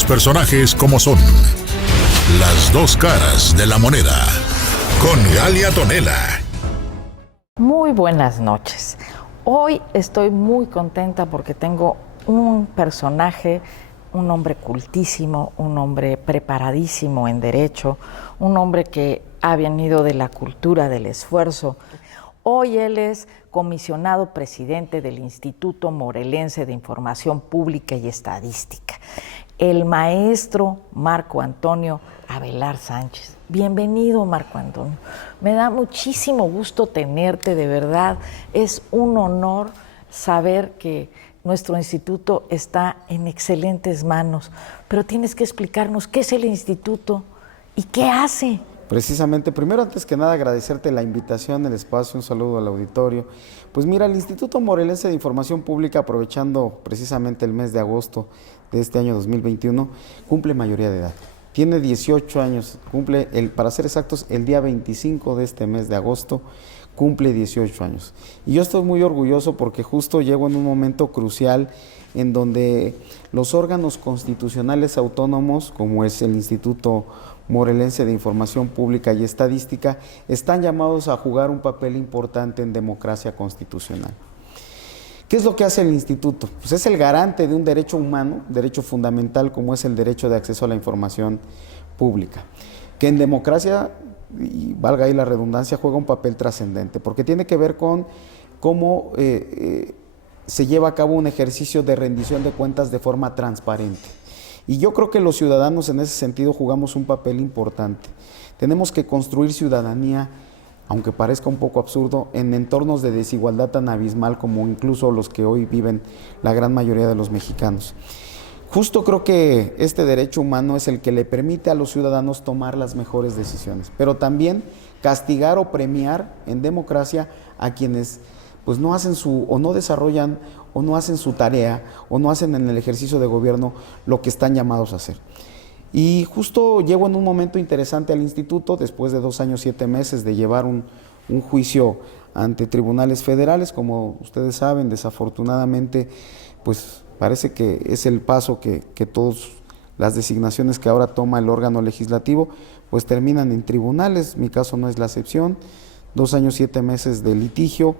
los personajes como son. Las dos caras de la moneda. Con Galia Tonela. Muy buenas noches. Hoy estoy muy contenta porque tengo un personaje, un hombre cultísimo, un hombre preparadísimo en derecho, un hombre que ha venido de la cultura del esfuerzo. Hoy él es comisionado presidente del Instituto Morelense de Información Pública y Estadística, el maestro Marco Antonio Avelar Sánchez. Bienvenido, Marco Antonio. Me da muchísimo gusto tenerte, de verdad. Es un honor saber que nuestro instituto está en excelentes manos, pero tienes que explicarnos qué es el instituto y qué hace. Precisamente, primero, antes que nada, agradecerte la invitación, el espacio, un saludo al auditorio. Pues mira, el Instituto Morelense de Información Pública, aprovechando precisamente el mes de agosto de este año 2021, cumple mayoría de edad. Tiene 18 años, para ser exactos, el día 25 de este mes de agosto, cumple 18 años. Y yo estoy muy orgulloso porque justo llego en un momento crucial en donde los órganos constitucionales autónomos, como es el Instituto Morelense de Información Pública y Estadística, están llamados a jugar un papel importante en democracia constitucional. ¿Qué es lo que hace el instituto? Pues es el garante de un derecho humano, derecho fundamental como es el derecho de acceso a la información pública, que en democracia, y valga ahí la redundancia, juega un papel trascendente, porque tiene que ver con cómo se lleva a cabo un ejercicio de rendición de cuentas de forma transparente. Y yo creo que los ciudadanos en ese sentido jugamos un papel importante. Tenemos que construir ciudadanía, aunque parezca un poco absurdo, en entornos de desigualdad tan abismal como incluso los que hoy viven la gran mayoría de los mexicanos. Justo creo que este derecho humano es el que le permite a los ciudadanos tomar las mejores decisiones, pero también castigar o premiar en democracia a quienes pues no hacen o no desarrollan o no hacen su tarea o no hacen en el ejercicio de gobierno lo que están llamados a hacer. Y justo llego en un momento interesante al instituto, después de 2 años, 7 meses de llevar un juicio ante tribunales federales. Como ustedes saben, desafortunadamente, pues parece que es el paso que todas las designaciones que ahora toma el órgano legislativo, pues terminan en tribunales. Mi caso no es la excepción. 2 años, 7 meses de litigio.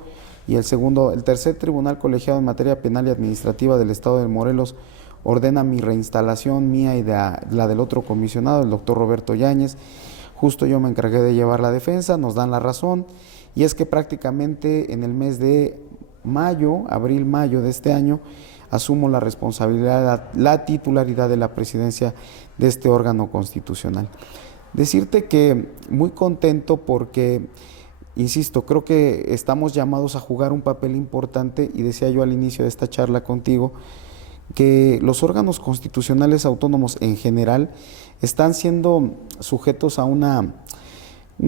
Y el tercer tribunal colegiado en materia penal y administrativa del estado de Morelos ordena mi reinstalación mía y de la del otro comisionado, el doctor Roberto Yáñez. Justo yo me encargué de llevar la defensa, nos dan la razón, y es que prácticamente en el mes de abril-mayo de este año, asumo la responsabilidad, la titularidad de la presidencia de este órgano constitucional. Decirte que muy contento porque, insisto, creo que estamos llamados a jugar un papel importante, y decía yo al inicio de esta charla contigo, que los órganos constitucionales autónomos en general están siendo sujetos a un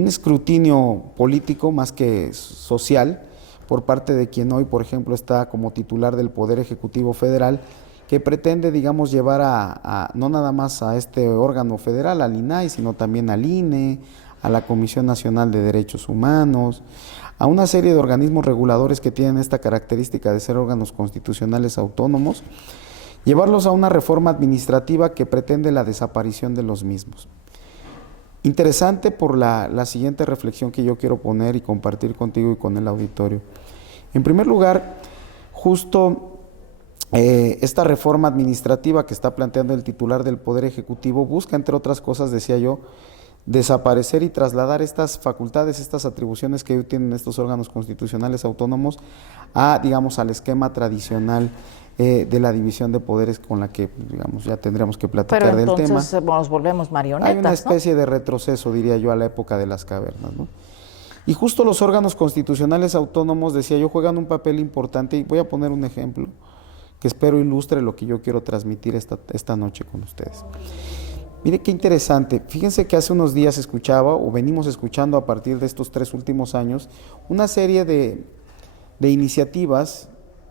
escrutinio político más que social por parte de quien hoy, por ejemplo, está como titular del Poder Ejecutivo Federal, que pretende, digamos, llevar no nada más a este órgano federal, al INAI, sino también al INE, a la Comisión Nacional de Derechos Humanos, a una serie de organismos reguladores que tienen esta característica de ser órganos constitucionales autónomos, llevarlos a una reforma administrativa que pretende la desaparición de los mismos. Interesante por la siguiente reflexión que yo quiero poner y compartir contigo y con el auditorio. En primer lugar, justo esta reforma administrativa que está planteando el titular del Poder Ejecutivo busca, entre otras cosas, decía yo, desaparecer y trasladar estas facultades, estas atribuciones que hoy tienen estos órganos constitucionales autónomos digamos, al esquema tradicional de la división de poderes con la que, digamos, ya tendríamos que platicar del tema. Pero entonces nos volvemos marionetas, Hay una especie de retroceso, diría yo, a la época de las cavernas, ¿no? Y justo los órganos constitucionales autónomos, decía yo, juegan un papel importante, y voy a poner un ejemplo que espero ilustre lo que yo quiero transmitir esta noche con ustedes. Mire qué interesante, fíjense que hace unos días escuchaba, o venimos escuchando a partir de estos 3 últimos años, una serie de iniciativas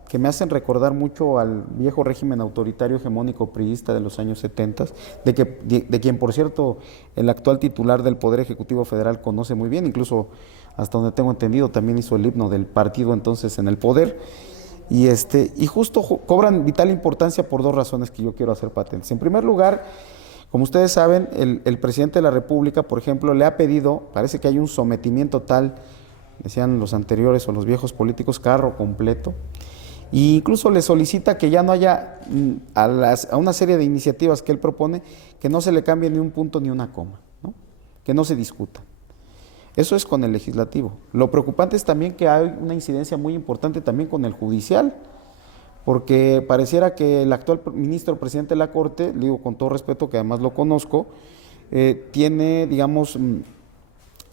que me hacen recordar mucho al viejo régimen autoritario hegemónico priista de los años 70, de quien, por cierto, el actual titular del Poder Ejecutivo Federal conoce muy bien, incluso hasta donde tengo entendido también hizo el himno del partido entonces en el poder. y justo cobran vital importancia por dos razones que yo quiero hacer patentes. En primer lugar, como ustedes saben, el presidente de la República, por ejemplo, le ha pedido, parece que hay un sometimiento tal, decían los anteriores o los viejos políticos, carro completo, e incluso le solicita que ya no haya a una serie de iniciativas que él propone, que no se le cambie ni un punto ni una coma, ¿no? Que no se discuta. Eso es con el legislativo. Lo preocupante es también que hay una incidencia muy importante también con el judicial, porque pareciera que el actual ministro presidente de la Corte, le digo con todo respeto que además lo conozco, tiene, digamos,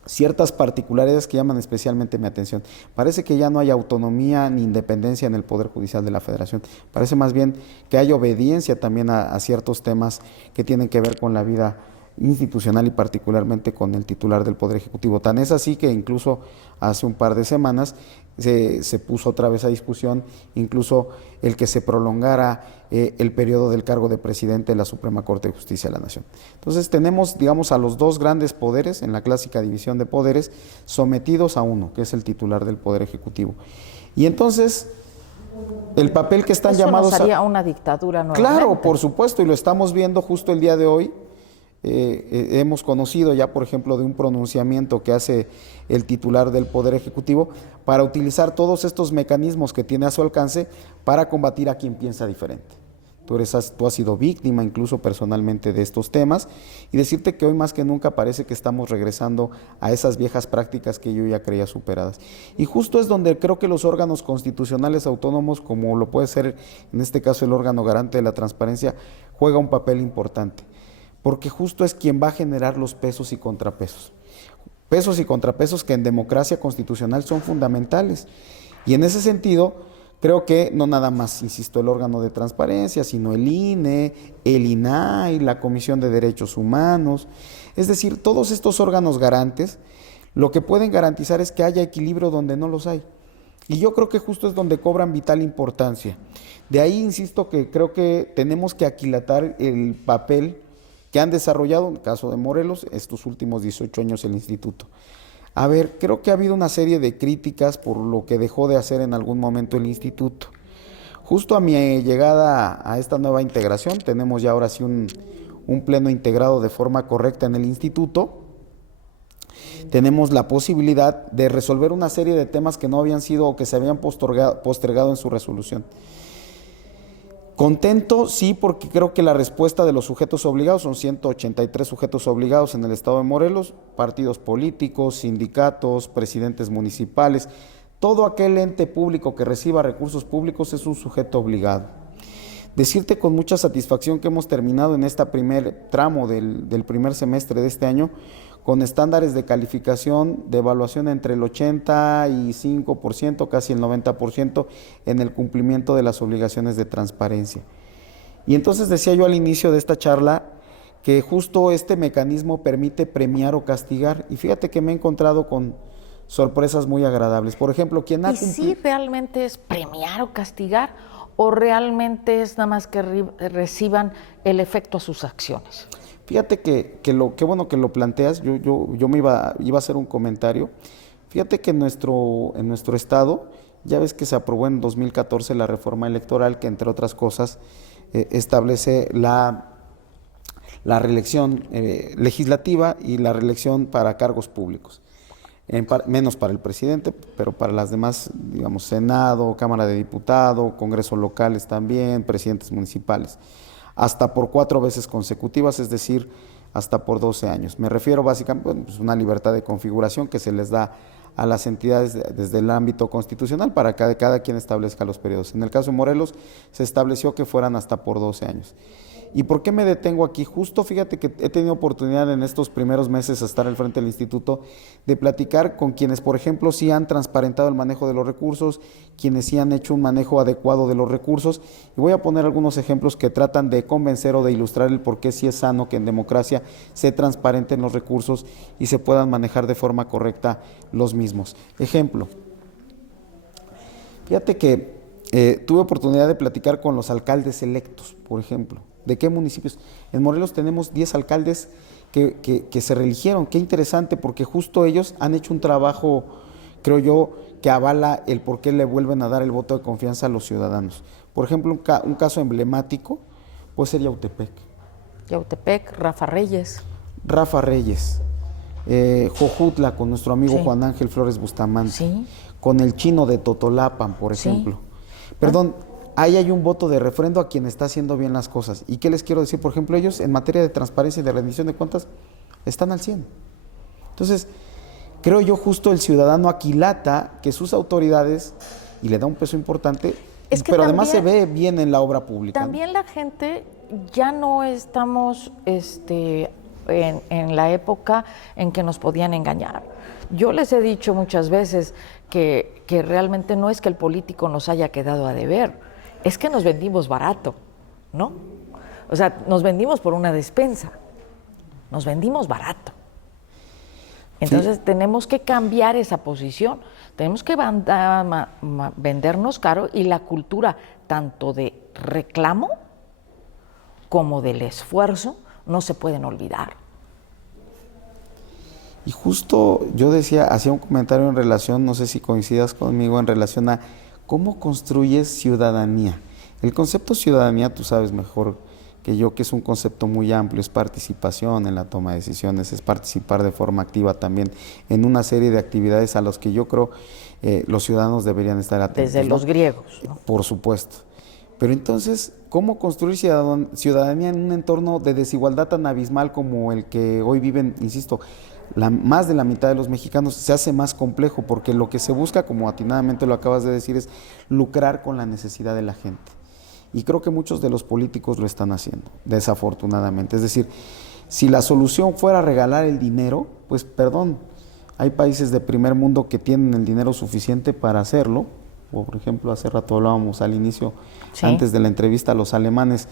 ciertas particularidades que llaman especialmente mi atención. Parece que ya no hay autonomía ni independencia en el Poder Judicial de la Federación. Parece más bien que hay obediencia también a ciertos temas que tienen que ver con la vida institucional y particularmente con el titular del Poder Ejecutivo. Tan es así que incluso hace un par de semanas se puso otra vez a discusión incluso el que se prolongara el periodo del cargo de presidente de la Suprema Corte de Justicia de la Nación. Entonces tenemos, digamos, a los dos grandes poderes en la clásica división de poderes sometidos a uno, que es el titular del Poder Ejecutivo. Y entonces el papel que están llamados nos haría una dictadura nuevamente. Claro, por supuesto, y lo estamos viendo justo el día de hoy. Hemos conocido ya, por ejemplo, de un pronunciamiento que hace el titular del Poder Ejecutivo para utilizar todos estos mecanismos que tiene a su alcance para combatir a quien piensa diferente. Tú has sido víctima incluso personalmente de estos temas y decirte que hoy más que nunca parece que estamos regresando a esas viejas prácticas que yo ya creía superadas. Y justo es donde creo que los órganos constitucionales autónomos, como lo puede ser en este caso el órgano garante de la transparencia, juega un papel importante. Porque justo es quien va a generar los pesos y contrapesos. Pesos y contrapesos que en democracia constitucional son fundamentales. Y en ese sentido, creo que no nada más, insisto, el órgano de transparencia, sino el INE, el INAI, la Comisión de Derechos Humanos, es decir, todos estos órganos garantes, lo que pueden garantizar es que haya equilibrio donde no los hay. Y yo creo que justo es donde cobran vital importancia. De ahí, insisto, que creo que tenemos que aquilatar el papel que han desarrollado, en el caso de Morelos, estos últimos 18 años el instituto. A ver, creo que ha habido una serie de críticas por lo que dejó de hacer en algún momento el instituto. Justo a mi llegada a esta nueva integración, tenemos ya ahora sí un pleno integrado de forma correcta en el instituto, tenemos la posibilidad de resolver una serie de temas que no habían sido o que se habían postergado en su resolución. Contento, sí, porque creo que la respuesta de los sujetos obligados, son 183 sujetos obligados en el estado de Morelos, partidos políticos, sindicatos, presidentes municipales, todo aquel ente público que reciba recursos públicos es un sujeto obligado. Decirte con mucha satisfacción que hemos terminado en este primer tramo del primer semestre de este año con estándares de calificación, de evaluación entre el 85%, casi el 90% en el cumplimiento de las obligaciones de transparencia. Y entonces decía yo al inicio de esta charla que justo este mecanismo permite premiar o castigar. Y fíjate que me he encontrado con sorpresas muy agradables. Por ejemplo, quien ha cumplido... ¿Y si realmente es premiar o castigar o realmente es nada más que reciban el efecto a sus acciones? Fíjate que qué bueno que lo planteas, yo me iba a hacer un comentario. Fíjate que en nuestro estado, ya ves que se aprobó en 2014 la reforma electoral que entre otras cosas establece la reelección legislativa y la reelección para cargos públicos. Menos para el presidente, pero para las demás, digamos, Senado, Cámara de Diputados, Congresos locales también, presidentes municipales. Hasta por 4 veces consecutivas, es decir, hasta por 12 años. Me refiero básicamente a una libertad de configuración que se les da a las entidades desde el ámbito constitucional para que cada quien establezca los periodos. En el caso de Morelos se estableció que fueran hasta por 12 años. ¿Y por qué me detengo aquí? Justo fíjate que he tenido oportunidad en estos primeros meses de estar al frente del instituto de platicar con quienes, por ejemplo, sí han transparentado el manejo de los recursos, quienes sí han hecho un manejo adecuado de los recursos. Y voy a poner algunos ejemplos que tratan de convencer o de ilustrar el por qué sí es sano que en democracia se transparenten los recursos y se puedan manejar de forma correcta los mismos. Ejemplo, fíjate que tuve oportunidad de platicar con los alcaldes electos, por ejemplo. ¿De qué municipios? En Morelos tenemos 10 alcaldes que se reeligieron. Qué interesante, porque justo ellos han hecho un trabajo creo yo, que avala el por qué le vuelven a dar el voto de confianza a los ciudadanos. Por ejemplo, un caso emblemático puede ser Yautepec. Yautepec, Rafa Reyes. Rafa Reyes, Jojutla con nuestro amigo Sí. Juan Ángel Flores Bustamante, Sí. con el chino de Totolapan, por Sí. ejemplo. Perdón, ahí hay un voto de refrendo a quien está haciendo bien las cosas. ¿Y qué les quiero decir? Por ejemplo, ellos en materia de transparencia y de rendición de cuentas están al 100. Entonces, creo yo justo el ciudadano aquilata que sus autoridades, y le da un peso importante, Es que pero además se también- ve bien en la obra pública. También la gente ya no estamos en la época en que nos podían engañar. Yo les he dicho muchas veces que realmente no es que el político nos haya quedado a deber, es que nos vendimos barato, ¿no? O sea, nos vendimos por una despensa, nos vendimos barato. Entonces tenemos que cambiar esa posición, tenemos que vendernos caro, y la cultura tanto de reclamo como del esfuerzo no se pueden olvidar. Y justo yo decía, hacía un comentario en relación, no sé si coincidas conmigo, en relación a cómo construyes ciudadanía. El concepto ciudadanía, tú sabes mejor que yo, que es un concepto muy amplio, es participación en la toma de decisiones, es participar de forma activa también en una serie de actividades a las que yo creo los ciudadanos deberían estar atentos. Desde ¿no? los griegos, ¿no? Por supuesto. Pero entonces, ¿cómo construir ciudadanía en un entorno de desigualdad tan abismal como el que hoy viven, insisto, más de la mitad de los mexicanos? Se hace más complejo porque lo que se busca, como atinadamente lo acabas de decir, es lucrar con la necesidad de la gente. Y creo que muchos de los políticos lo están haciendo, desafortunadamente. Es decir, si la solución fuera regalar el dinero, pues perdón, hay países de primer mundo que tienen el dinero suficiente para hacerlo. Por ejemplo, hace rato hablábamos al inicio, Sí. antes de la entrevista, los alemanes.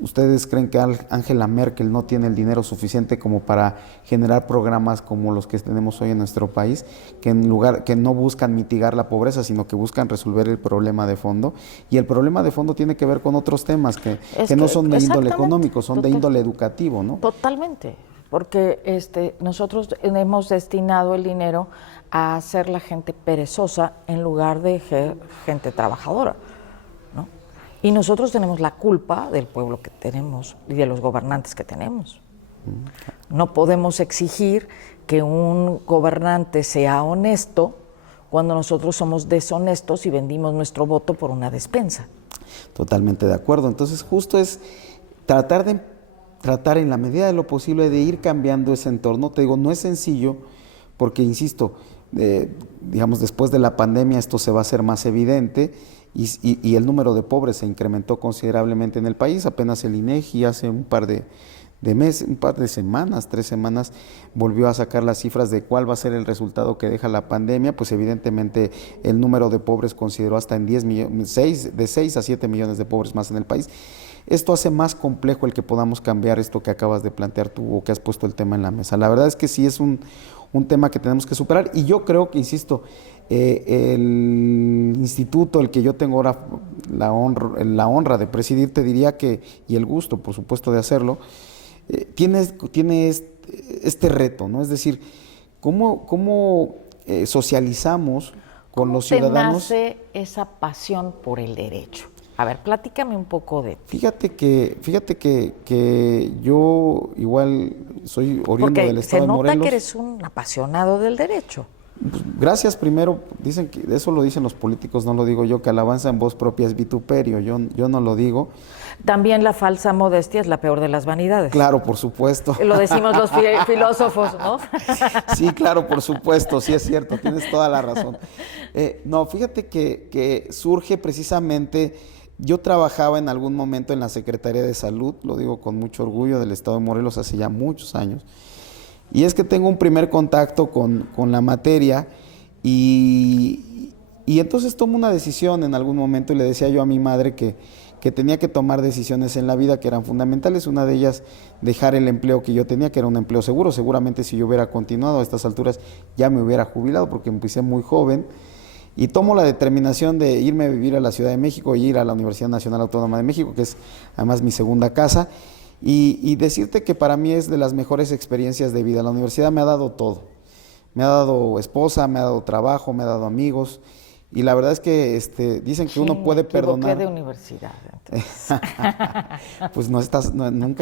¿Ustedes creen que Angela Merkel no tiene el dinero suficiente como para generar programas como los que tenemos hoy en nuestro país, que no buscan mitigar la pobreza, sino que buscan resolver el problema de fondo? Y el problema de fondo tiene que ver con otros temas que no son de índole exactamente, económico, son de índole educativo, ¿no? Totalmente, porque nosotros hemos destinado el dinero a hacer la gente perezosa en lugar de gente trabajadora, ¿no? Y nosotros tenemos la culpa del pueblo que tenemos y de los gobernantes que tenemos. No podemos exigir que un gobernante sea honesto cuando nosotros somos deshonestos y vendimos nuestro voto por una despensa. Totalmente de acuerdo. Entonces, justo es tratar en la medida de lo posible de ir cambiando ese entorno. Te digo, no es sencillo porque, insisto, digamos, después de la pandemia esto se va a hacer más evidente y el número de pobres se incrementó considerablemente en el país. Apenas el INEGI hace un par de semanas, 3 semanas, volvió a sacar las cifras de cuál va a ser el resultado que deja la pandemia. Pues evidentemente el número de pobres consideró hasta en 10 millones, de 6 a 7 millones de pobres más en el país. Esto hace más complejo el que podamos cambiar esto que acabas de plantear tú o que has puesto el tema en la mesa. La verdad es que sí es un tema que tenemos que superar, y yo creo que, insisto, el instituto, el que yo tengo ahora la honra de presidir, te diría que, y el gusto, por supuesto, de hacerlo, tiene este reto, ¿no? Es decir, ¿cómo socializamos con los ciudadanos? ¿Cómo te nace esa pasión por el derecho? A ver, platícame un poco de ti. Fíjate que yo igual soy oriundo del estado de Morelos. Porque se nota que eres un apasionado del derecho. Pues, gracias, primero, dicen que eso lo dicen los políticos, no lo digo yo, que alabanza en voz propia es vituperio, yo no lo digo. También la falsa modestia es la peor de las vanidades. Claro, por supuesto. Lo decimos los filósofos, ¿no? Sí, claro, por supuesto, sí es cierto, tienes toda la razón. No, fíjate que surge precisamente, yo trabajaba en algún momento en la Secretaría de Salud, lo digo con mucho orgullo, del estado de Morelos hace ya muchos años, y es que tengo un primer contacto con la materia y entonces tomo una decisión en algún momento y le decía yo a mi madre que tenía que tomar decisiones en la vida que eran fundamentales. Una de ellas, dejar el empleo que yo tenía, que era un empleo seguro. Seguramente si yo hubiera continuado a estas alturas ya me hubiera jubilado porque empecé muy joven, y tomo la determinación de irme a vivir a la Ciudad de México y ir a la Universidad Nacional Autónoma de México, que es además mi segunda casa, y decirte que para mí es de las mejores experiencias de vida. La universidad me ha dado todo. me ha dado esposa, me ha dado trabajo, me ha dado amigos. Y la verdad es que dicen que uno puede perdonar. De universidad. Pues nunca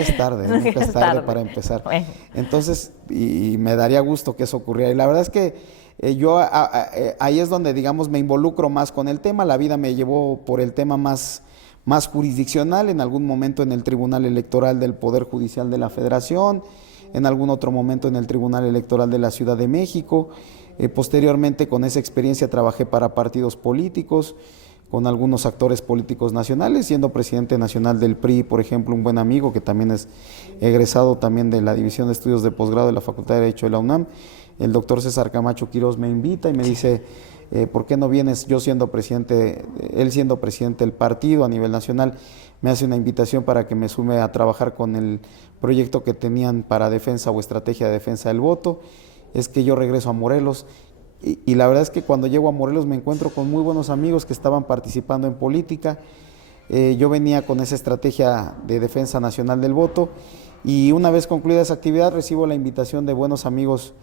es tarde, nunca es tarde para empezar. Bueno. Entonces, y me daría gusto que eso ocurriera. Y la verdad es que yo ahí es donde, digamos, me involucro más con el tema. La vida me llevó por el tema más jurisdiccional, en algún momento en el Tribunal Electoral del Poder Judicial de la Federación, en algún otro momento en el Tribunal Electoral de la Ciudad de México. Posteriormente, con esa experiencia, trabajé para partidos políticos, con algunos actores políticos nacionales, siendo presidente nacional del PRI, por ejemplo, un buen amigo que también es egresado también de la División de Estudios de Posgrado de la Facultad de Derecho de la UNAM, el doctor César Camacho Quirós me invita y me dice, ¿por qué no vienes? Yo siendo presidente, él siendo presidente del partido a nivel nacional, me hace una invitación para que me sume a trabajar con el proyecto que tenían para defensa o estrategia de defensa del voto. Es que yo regreso a Morelos y la verdad es que cuando llego a Morelos me encuentro con muy buenos amigos que estaban participando en política. Yo venía con esa estrategia de defensa nacional del voto y una vez concluida esa actividad recibo la invitación de buenos amigos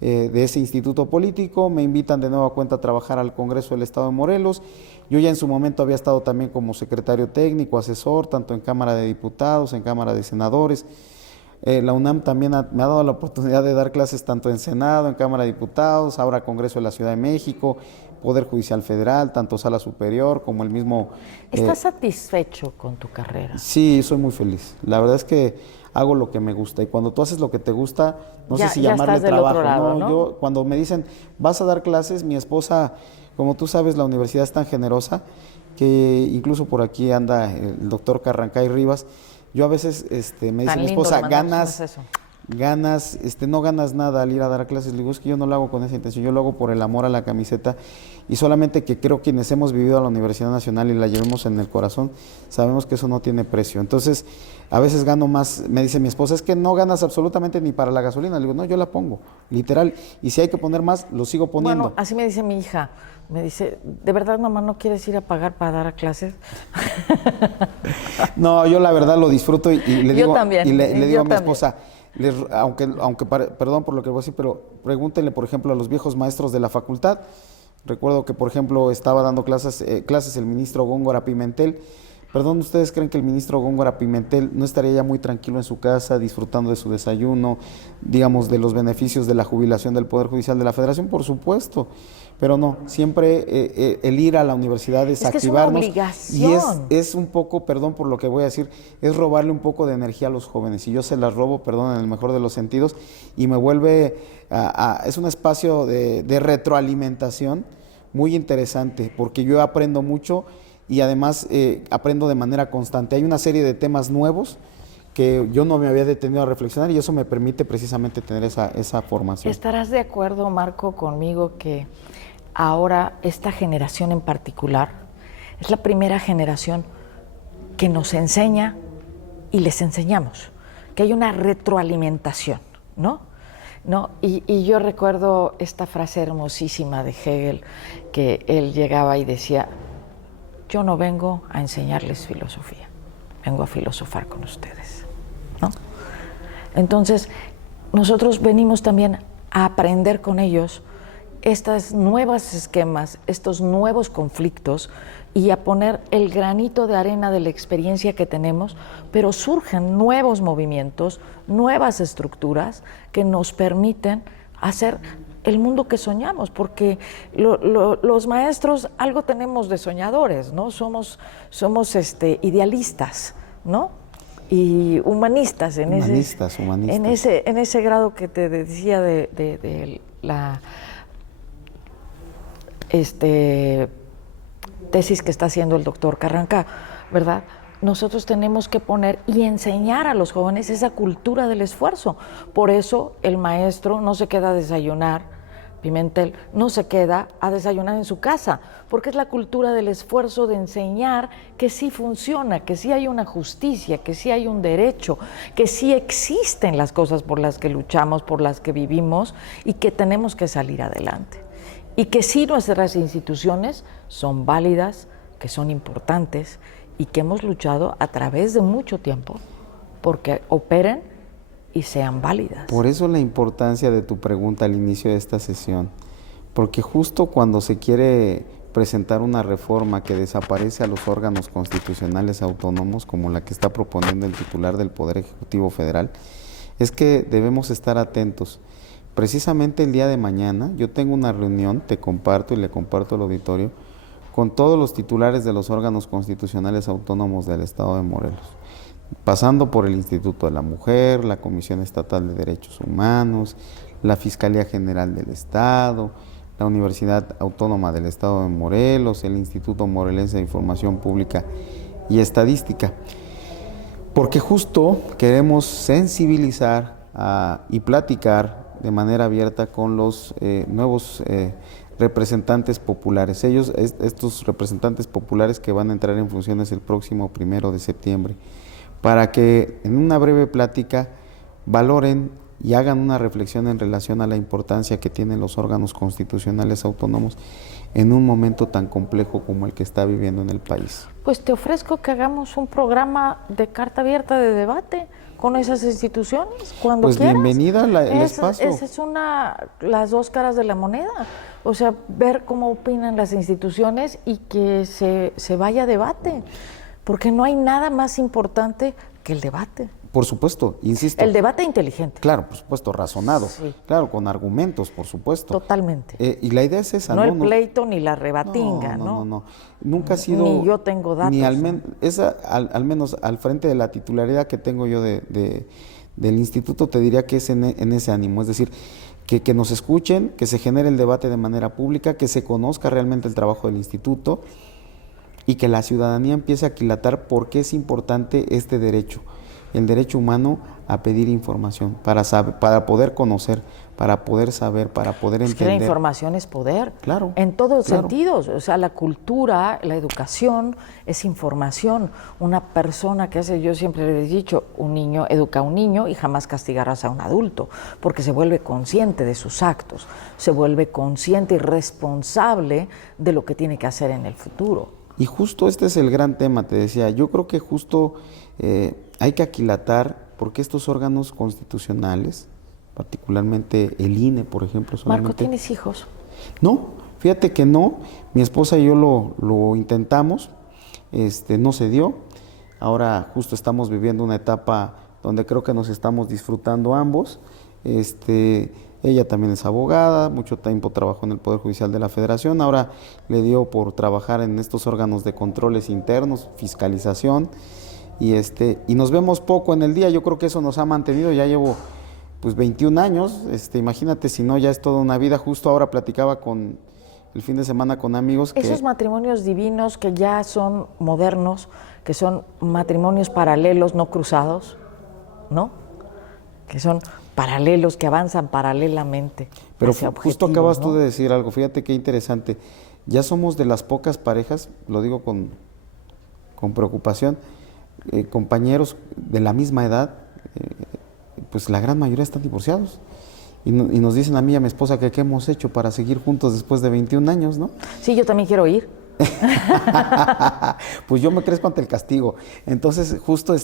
de ese instituto político, me invitan de nueva cuenta a trabajar al Congreso del Estado de Morelos. Yo ya en su momento había estado también como secretario técnico, asesor, tanto en Cámara de Diputados, en Cámara de Senadores. La UNAM también me ha dado la oportunidad de dar clases tanto en Senado, en Cámara de Diputados, ahora Congreso de la Ciudad de México, Poder Judicial Federal, tanto Sala Superior como el mismo... ¿Estás satisfecho con tu carrera? Sí, soy muy feliz. La verdad es que hago lo que me gusta y cuando tú haces lo que te gusta, no sé si llamarle trabajo, ¿no? Yo cuando me dicen, vas a dar clases, mi esposa, como tú sabes, la universidad es tan generosa que incluso por aquí anda el doctor Carrancay Rivas. Yo a veces me dice mi esposa, no ganas nada al ir a dar clases. Le digo, es que yo no lo hago con esa intención, yo lo hago por el amor a la camiseta y solamente que creo quienes hemos vivido a la Universidad Nacional y la llevemos en el corazón, sabemos que eso no tiene precio. Entonces, a veces gano más, me dice mi esposa, es que no ganas absolutamente ni para la gasolina. Le digo, no, yo la pongo, literal, y si hay que poner más, lo sigo poniendo. Bueno, así me dice mi hija. Me dice, ¿de verdad, mamá, no quieres ir a pagar para dar clases? No, yo la verdad lo disfruto y le digo, yo también, y le digo a mi esposa, perdón por lo que voy a decir, pero pregúntenle, por ejemplo, a los viejos maestros de la facultad. Recuerdo que, por ejemplo, estaba dando clases el ministro Góngora Pimentel. Perdón, ¿ustedes creen que el ministro Góngora Pimentel no estaría ya muy tranquilo en su casa, disfrutando de su desayuno, digamos, de los beneficios de la jubilación del Poder Judicial de la Federación? Por supuesto, pero no, siempre el ir a la universidad es activarnos. Que es una obligación. Y es un poco, perdón por lo que voy a decir, es robarle un poco de energía a los jóvenes. Y yo se las robo, perdón, en el mejor de los sentidos, y me vuelve, es un espacio de retroalimentación muy interesante, porque yo aprendo mucho y además aprendo de manera constante. Hay una serie de temas nuevos que yo no me había detenido a reflexionar y eso me permite precisamente tener esa formación. ¿Estarás de acuerdo, Marco, conmigo que ahora esta generación en particular es la primera generación que nos enseña y les enseñamos, que hay una retroalimentación, ¿no? Y yo recuerdo esta frase hermosísima de Hegel, que él llegaba y decía, yo no vengo a enseñarles filosofía, vengo a filosofar con ustedes, ¿no? Entonces, nosotros venimos también a aprender con ellos estos nuevos esquemas, estos nuevos conflictos y a poner el granito de arena de la experiencia que tenemos, pero surgen nuevos movimientos, nuevas estructuras que nos permiten hacer el mundo que soñamos, porque los maestros algo tenemos de soñadores, ¿no? Somos idealistas, ¿no? Y humanistas en ese grado que te decía de la tesis que está haciendo el doctor Carranca, ¿verdad? Nosotros tenemos que poner y enseñar a los jóvenes esa cultura del esfuerzo. Por eso el maestro no se queda a desayunar, Pimentel no se queda a desayunar en su casa, porque es la cultura del esfuerzo, de enseñar que sí funciona, que sí hay una justicia, que sí hay un derecho, que sí existen las cosas por las que luchamos, por las que vivimos y que tenemos que salir adelante. Y que sí nuestras instituciones son válidas, que son importantes y que hemos luchado a través de mucho tiempo porque operen y sean válidas. Por eso la importancia de tu pregunta al inicio de esta sesión, porque justo cuando se quiere presentar una reforma que desaparece a los órganos constitucionales autónomos, como la que está proponiendo el titular del Poder Ejecutivo Federal, es que debemos estar atentos. Precisamente el día de mañana yo tengo una reunión, te comparto y le comparto al auditorio, con todos los titulares de los órganos constitucionales autónomos del Estado de Morelos, pasando por el Instituto de la Mujer, la Comisión Estatal de Derechos Humanos, la Fiscalía General del Estado, la Universidad Autónoma del Estado de Morelos, el Instituto Morelense de Información Pública y Estadística, porque justo queremos sensibilizar y platicar de manera abierta con los nuevos representantes populares. Estos representantes populares que van a entrar en funciones el próximo 1 de septiembre, para que en una breve plática valoren y hagan una reflexión en relación a la importancia que tienen los órganos constitucionales autónomos en un momento tan complejo como el que está viviendo en el país. Pues te ofrezco que hagamos un programa de carta abierta de debate con esas instituciones, cuando pues quieras. Bienvenida el espacio. Esa es las dos caras de la moneda, o sea, ver cómo opinan las instituciones y que se vaya a debate, porque no hay nada más importante que el debate. Por supuesto, insisto. El debate inteligente. Claro, por supuesto, razonado. Sí. Claro, con argumentos, por supuesto. Totalmente. Y la idea es esa, ¿no? No el pleito ni la rebatinga, ¿no? No. Nunca ha sido... Ni yo tengo datos. Ni al menos al frente de la titularidad que tengo yo del instituto, te diría que es en ese ánimo. Es decir, que nos escuchen, que se genere el debate de manera pública, que se conozca realmente el trabajo del instituto y que la ciudadanía empiece a aquilatar por qué es importante este derecho. El derecho humano a pedir información, para poder conocer, para poder saber, para poder entender. Es que la información es poder. Claro. En todos sentidos. O sea, la cultura, la educación es información. Una persona que hace, yo siempre le he dicho, un niño educa a un niño y jamás castigarás a un adulto, porque se vuelve consciente de sus actos, se vuelve consciente y responsable de lo que tiene que hacer en el futuro. Y justo este es el gran tema, te decía. Yo creo que justo hay que aquilatar porque estos órganos constitucionales, particularmente el INE, por ejemplo, solamente... Marco, ¿tienes hijos? No, fíjate que no. Mi esposa y yo lo intentamos, no se dio. Ahora justo estamos viviendo una etapa donde creo que nos estamos disfrutando ambos. Ella también es abogada, mucho tiempo trabajó en el Poder Judicial de la Federación, ahora le dio por trabajar en estos órganos de controles internos, fiscalización, y nos vemos poco en el día. Yo creo que eso nos ha mantenido, ya llevo pues 21 años, imagínate si no, ya es toda una vida. Justo ahora platicaba el fin de semana con amigos que... Esos matrimonios divinos que ya son modernos, que son matrimonios paralelos, no cruzados, ¿no? Que son paralelos, que avanzan paralelamente. Pero justo acabas tú de decir algo, fíjate qué interesante. Ya somos de las pocas parejas, lo digo con preocupación, compañeros de la misma edad, pues la gran mayoría están divorciados. Y nos dicen a mí y a mi esposa que qué hemos hecho para seguir juntos después de 21 años, ¿no? Sí, yo también quiero ir. Pues yo me crezco ante el castigo. Entonces, justo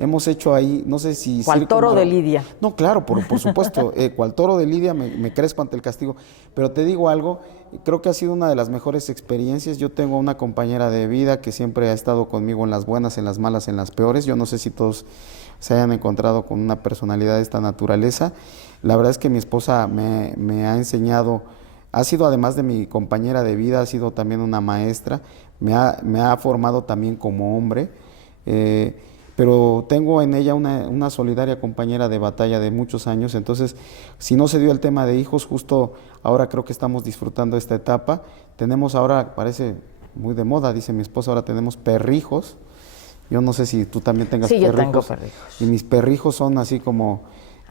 hemos hecho ahí, no sé si... ¿Cuál toro de Lidia? No, claro, por supuesto, cual toro de Lidia me crezco ante el castigo. Pero te digo algo, creo que ha sido una de las mejores experiencias. Yo tengo una compañera de vida que siempre ha estado conmigo en las buenas, en las malas, en las peores. Yo no sé si todos se hayan encontrado con una personalidad de esta naturaleza. La verdad es que mi esposa me ha enseñado... Ha sido, además de mi compañera de vida, ha sido también una maestra, me ha formado también como hombre, pero tengo en ella una solidaria compañera de batalla de muchos años. Entonces, si no se dio el tema de hijos, justo ahora creo que estamos disfrutando esta etapa. Tenemos ahora, parece muy de moda, dice mi esposa, ahora tenemos perrijos. Yo no sé si tú también tengas perrijos. Sí, yo tengo perrijos. Y mis perrijos son así como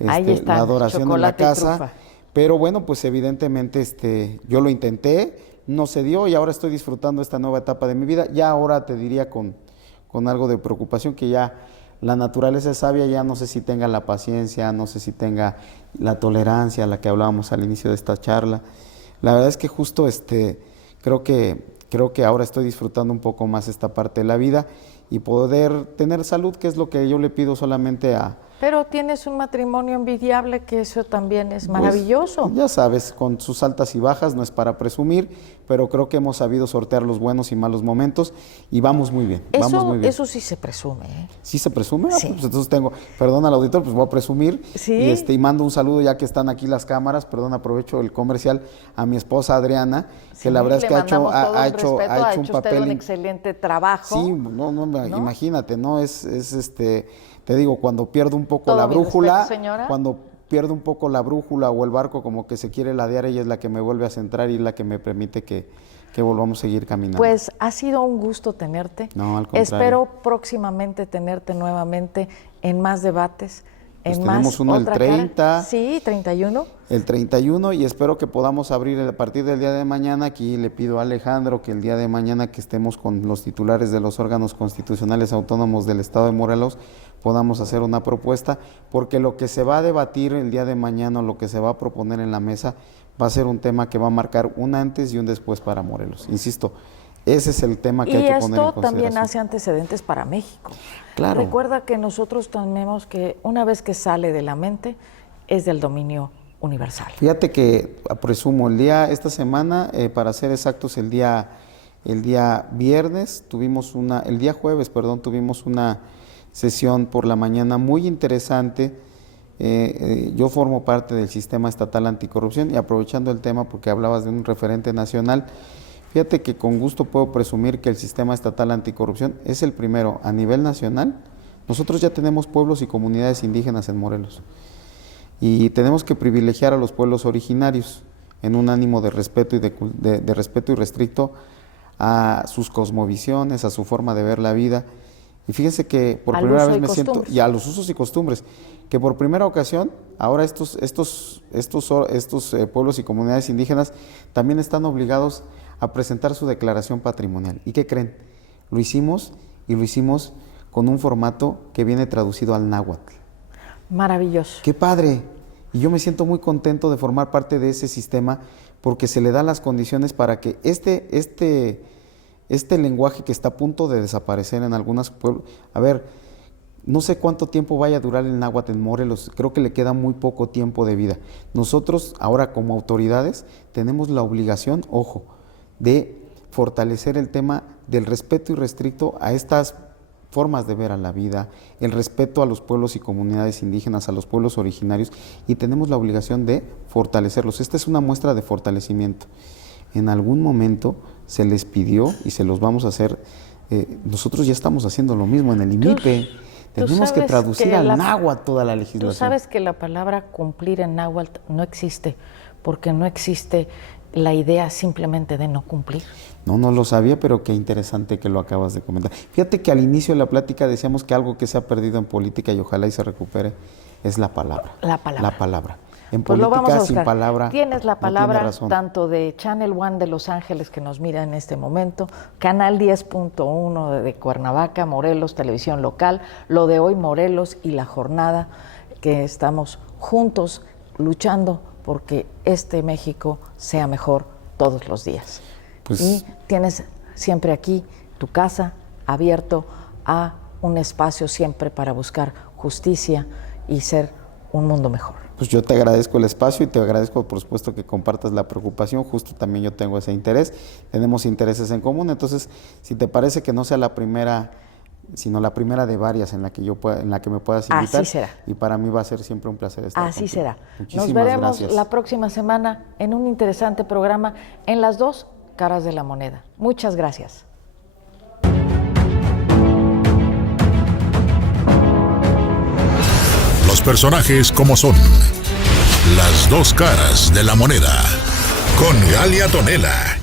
ahí está, la adoración en la casa. Trufa. Pero bueno, pues evidentemente yo lo intenté, no se dio y ahora estoy disfrutando esta nueva etapa de mi vida. Ya ahora te diría con algo de preocupación que ya la naturaleza es sabia, ya no sé si tenga la paciencia, no sé si tenga la tolerancia a la que hablábamos al inicio de esta charla. La verdad es que justo creo que ahora estoy disfrutando un poco más esta parte de la vida y poder tener salud, que es lo que yo le pido solamente a Pero tienes un matrimonio envidiable, que eso también es maravilloso. Pues, ya sabes, con sus altas y bajas, no es para presumir, pero creo que hemos sabido sortear los buenos y malos momentos y vamos muy bien, vamos muy bien. Eso sí se presume, ¿eh? ¿Sí se presume? Sí. Pues entonces perdón al auditor, pues voy a presumir. Sí. Y mando un saludo ya que están aquí las cámaras, perdón, aprovecho el comercial, a mi esposa Adriana, que la verdad es que ha hecho un papel... un excelente trabajo. Sí, no, imagínate, ¿no? Te digo, cuando pierdo un poco la mi brújula, respeto, señora. cuando pierdo un poco la brújula o el barco como que se quiere ladear, ella es la que me vuelve a centrar y es la que me permite que volvamos a seguir caminando. Pues ha sido un gusto tenerte. No, al contrario. Espero próximamente tenerte nuevamente en más debates. Pues tenemos uno el 30. Cara. Sí, 31. El 31 y espero que podamos abrir a partir del día de mañana. Aquí le pido a Alejandro que el día de mañana que estemos con los titulares de los órganos constitucionales autónomos del Estado de Morelos podamos hacer una propuesta, porque lo que se va a debatir el día de mañana, lo que se va a proponer en la mesa, va a ser un tema que va a marcar un antes y un después para Morelos. Insisto, ese es el tema que hay que poner en consideración. Y esto también hace antecedentes para México. Claro. Recuerda que nosotros tenemos que, una vez que sale de la mente, es del dominio universal. Fíjate que presumo esta semana, para ser exactos, el día jueves, tuvimos una sesión por la mañana muy interesante. Yo formo parte del Sistema Estatal Anticorrupción y aprovechando el tema porque hablabas de un referente nacional, fíjate que con gusto puedo presumir que el Sistema Estatal Anticorrupción es el primero a nivel nacional. Nosotros ya tenemos pueblos y comunidades indígenas en Morelos y tenemos que privilegiar a los pueblos originarios en un ánimo de respeto de respeto irrestricto a sus cosmovisiones, a su forma de ver la vida. Y fíjense que por primera vez me siento, y a los usos y costumbres, que por primera ocasión, ahora estos pueblos y comunidades indígenas también están obligados a presentar su declaración patrimonial. ¿Y qué creen? Lo hicimos con un formato que viene traducido al náhuatl. Maravilloso. ¡Qué padre! Y yo me siento muy contento de formar parte de ese sistema porque se le dan las condiciones para que este lenguaje que está a punto de desaparecer en algunos pueblos, no sé cuánto tiempo vaya a durar el náhuatl en Morelos, creo que le queda muy poco tiempo de vida. Nosotros ahora como autoridades tenemos la obligación, ojo, de fortalecer el tema del respeto irrestricto a estas formas de ver a la vida, el respeto a los pueblos y comunidades indígenas, a los pueblos originarios, y tenemos la obligación de fortalecerlos. Esta es una muestra de fortalecimiento. En algún momento se les pidió y se los vamos a hacer, nosotros ya estamos haciendo lo mismo en el IMIPE, tenemos que traducir al náhuatl toda la legislación. Tú sabes que la palabra cumplir en náhuatl no existe, porque no existe la idea simplemente de no cumplir. No lo sabía, pero qué interesante que lo acabas de comentar. Fíjate que al inicio de la plática decíamos que algo que se ha perdido en política y ojalá y se recupere es la palabra. La palabra. En pues política, lo vamos a buscar. Sin palabra. Tienes la palabra no tiene tanto de Channel One de Los Ángeles, que nos mira en este momento, Canal 10.1 de Cuernavaca, Morelos, televisión local, Lo de Hoy Morelos y La Jornada, que estamos juntos luchando porque este México sea mejor todos los días. Pues, y tienes siempre aquí tu casa abierto a un espacio siempre para buscar justicia y ser un mundo mejor. Pues yo te agradezco el espacio y te agradezco por supuesto que compartas la preocupación, justo también yo tengo ese interés, tenemos intereses en común, entonces si te parece que no sea la primera, sino la primera de varias en la que me puedas invitar. Así será. Y para mí va a ser siempre un placer estar Así contigo. será. Muchísimas Nos veremos gracias. la próxima semana en un interesante programa en las dos caras de la moneda. Muchas gracias. Los personajes como son. Las dos caras de la moneda. Con Galia Tonela.